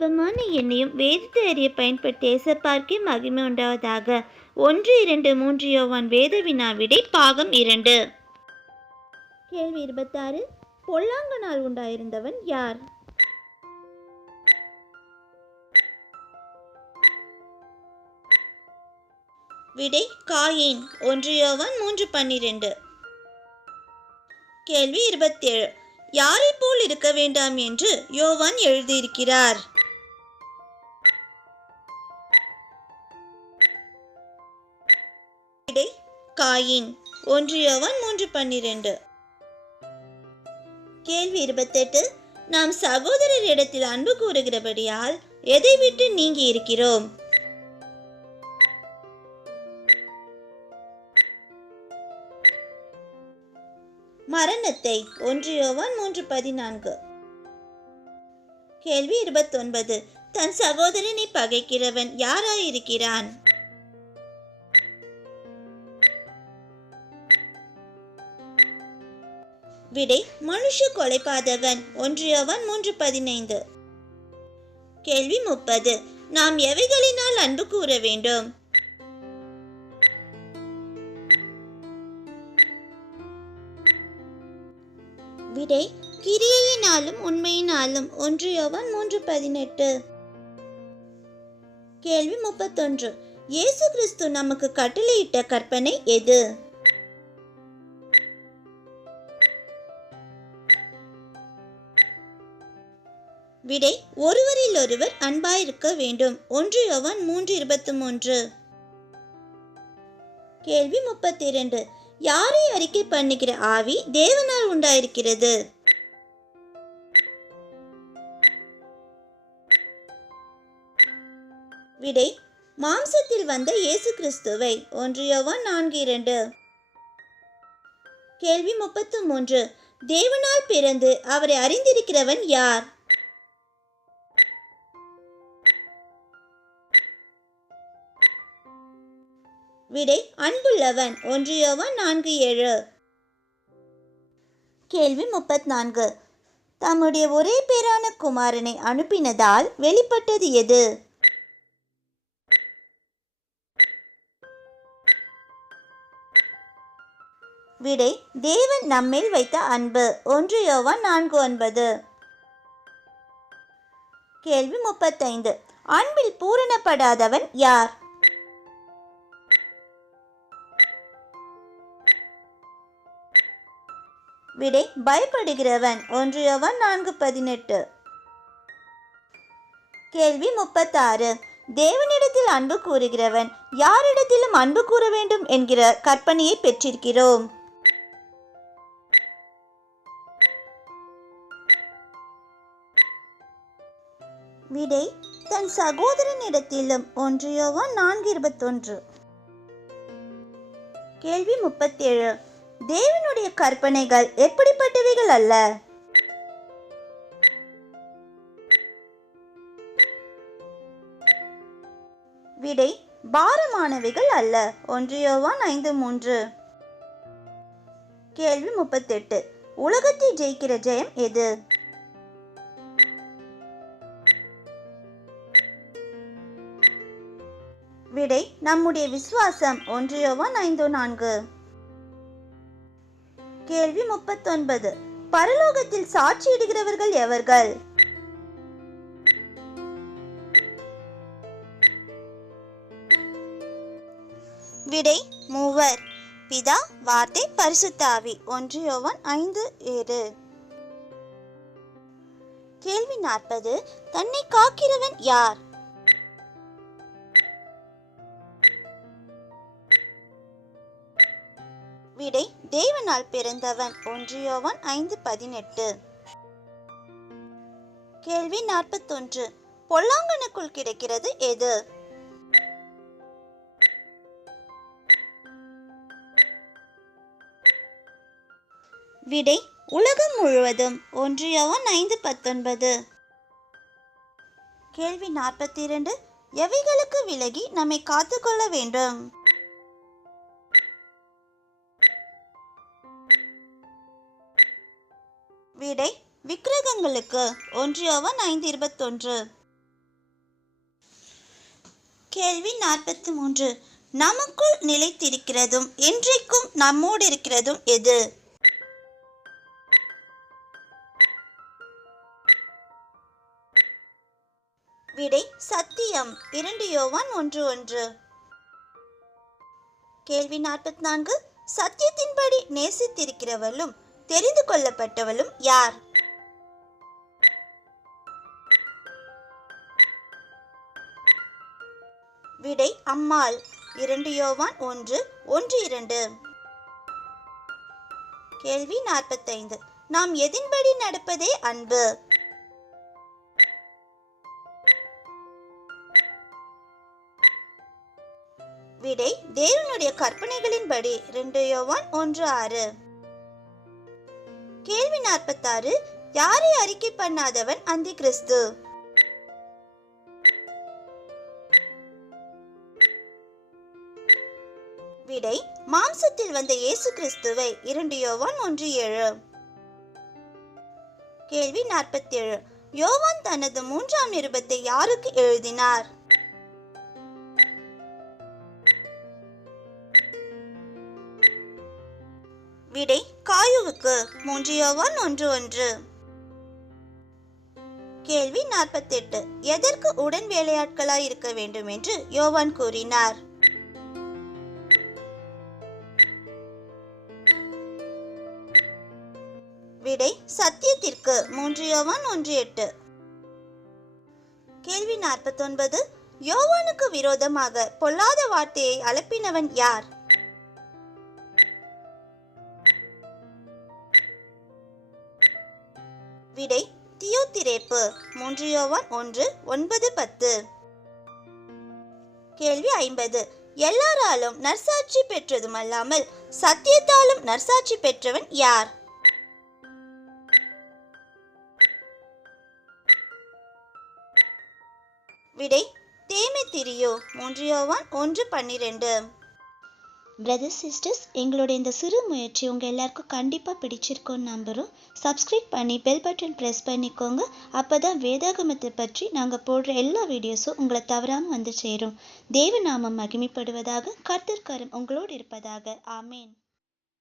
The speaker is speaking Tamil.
அற்பமான எண்ணையும் வேதத்தை அறிய பயன்படுத்திய ஏசப்பார்க்கே மகிமை உண்டாவதாக. 1, 2, 3 யோவான் வேத வினா விடை பாகம் 2. கேள்வி 26. பொல்லாங்கனால் உண்டாயிருந்தவன் யார்? விடை காயின். 1 யோவான் 3:12. கேள்வி 27. யாரை போல் இருக்க வேண்டாம் என்று யோவான் எழுதியிருக்கிறார்? விடை காயின். 1 யோவான் 3:12. கேள்வி 28. நாம் சகோதரரிடத்தில் அன்பு கூறுகிறபடியால் எதை விட்டு நீங்கி இருக்கிறோம்? மரணத்தை. 1 யோவான் 3:14. கேள்வி 29. தன் சகோதரனை பகைக்கிறவன் யாராயிருக்கிறான்? விடை மனுஷ கொலைபாதகன். 1 யோவான் 3:15. கேள்வி 30. நாம் எவைகளினால் அன்பு கூற வேண்டும்? விடை கிரியையினாலும் உண்மையினாலும். 1 யோவான் 3:18. கேள்வி 31. இயேசு கிறிஸ்து நமக்கு கட்டளையிட்ட கற்பனை எது? விடை ஒருவரில் ஒருவர் அன்பாயிருக்க வேண்டும். 1 யோவான் 3:23. கேள்வி 32. யாரை அறிக்கை பண்ணுகிற ஆவி தேவனால் உண்டாயிருக்கிறது? விடை மாம்சத்தில் வந்த இயேசு கிறிஸ்துவை. 1 யோவான் 4:2. கேள்வி 33. தேவனால் பிறந்து அவரை அறிந்திருக்கிறவன் யார்? விடை அன்புள்ளவன். 1 யோவான் 4:7. கேள்வி 34. தம்முடைய ஒரே பேரான குமாரனை அனுப்பினதால் வெளிப்பட்டது எது? விடை தேவன் நம்மேல் வைத்த அன்பு. 1 யோவான் 4:9. கேள்வி 35. அன்பில் பூரணப்படாதவன் யார்? விடை பயப்படுகிறவன். 1 யோவான் 4:18. கேள்வி 36. தேவனிடத்தில் அன்பு கூறுகிறவன் யாரிடத்திலும் அன்பு கூற வேண்டும் என்கிற கற்பனையை பெற்றிருக்கிறோம்? விடை தன் சகோதரனிடத்திலும். 1 யோவான் 4:21. கேள்வி 37. தேவனுடைய கற்பனைகள் எப்படிப்பட்டவைகள் அல்ல? விடை பாரமானவைகள் அல்ல. 1 யோவான் 5:3. கேள்வி 38. உலகத்தை ஜெயிக்கிற ஜெயம் எது? விடை நம்முடைய விசுவாசம். 1 யோவான் 5:4. கேள்வி 39. பரலோகத்தில் சாட்சியிடுகிறவர்கள் எவர்கள்? விடை மூவர். பிதா, வார்த்தை, பரிசுத்த ஆவி. 1 யோவான் 5:7. கேள்வி 40. தன்னை காக்கிறவன் யார்? விடை தேவனால் பிறந்தவன். 1 யோவான் 5:18. கேள்வி 41. பொல்லாங்கனுக்குள் கிடைக்கிறது எது? விடை உலகம் முழுவதும். 1 யோவான் 5:19. கேள்வி 42. எவைகளுக்கு விலகி நம்மை காத்துக்கொள்ள வேண்டும்? விடை விக்கிரகங்களுக்கு. 1 யோவான் 5:21. கேள்வி 43. நமக்குள் நிலைத்திருக்கிறதும் என்றைக்கும் நம்மோடு இருக்கிறதும் எது? விடை சத்தியம். 2 யோவான் 1:1. கேள்வி 44. சத்தியத்தின்படி நேசித்திருக்கிறவளும் தெரிந்து கொள்ளப்பட்டவளும் யார்? விடை அம்மாள். 2 யோவான் 1:1-2. கேள்வி 45. நாம் எதின்படி நடப்பதே அன்பு? விடை தேவனுடைய கற்பனைகளின்படி. 2 யோவான் 1:6. கேள்வி 46. யாரை அறிக்கை பண்ணாதவன் அந்தி கிறிஸ்து? விடை மாம்சத்தில் வந்த இயேசு கிறிஸ்துவை. 2 யோவான் 1:7. கேள்வி 47. யோவான் தனது 3ஆம் நிருபத்தை யாருக்கு எழுதினார்? விடை காயுவுக்கு. 3 யோவான் 1:1. கேள்வி 48. எதற்கு உடன் வேலையாட்களாய் இருக்க வேண்டும் என்று யோவான் கூறினார்? விடை சத்தியத்திற்கு. 3 யோவான் 1:8. கேள்வி 49. யோவானுக்கு விரோதமாக பொல்லாத வார்த்தையை அலப்பினவன் யார்? விடை தியோதிரேப்பு. 3 யோவான் 1:9-10. கேள்வி 50. எல்லாராலும் நற்சாட்சி பெற்றதுமல்லாமல் சத்தியத்தாலும் நற்சாட்சி பெற்றவன் யார்? விடை தேமெத்திரியு. 3 யோவான் 1:12. பிரதர்ஸ் சிஸ்டர்ஸ், எங்களுடைய இந்த சிறு முயற்சி உங்கள் எல்லாருக்கும் கண்டிப்பாக பிடிச்சிருக்கோன்னு நம்புகிறோம். சப்ஸ்கிரைப் பண்ணி பெல் பட்டன் ப்ரெஸ் பண்ணிக்கோங்க. அப்போ தான் வேதாகமத்தை பற்றி நாங்கள் போடுற எல்லா வீடியோஸும் உங்களை தவறாமல் வந்து சேரும். தேவநாமம் மகிமைப்படுவதாக. கர்த்தர் கரம் உங்களோடு இருப்பதாக. ஆமேன்.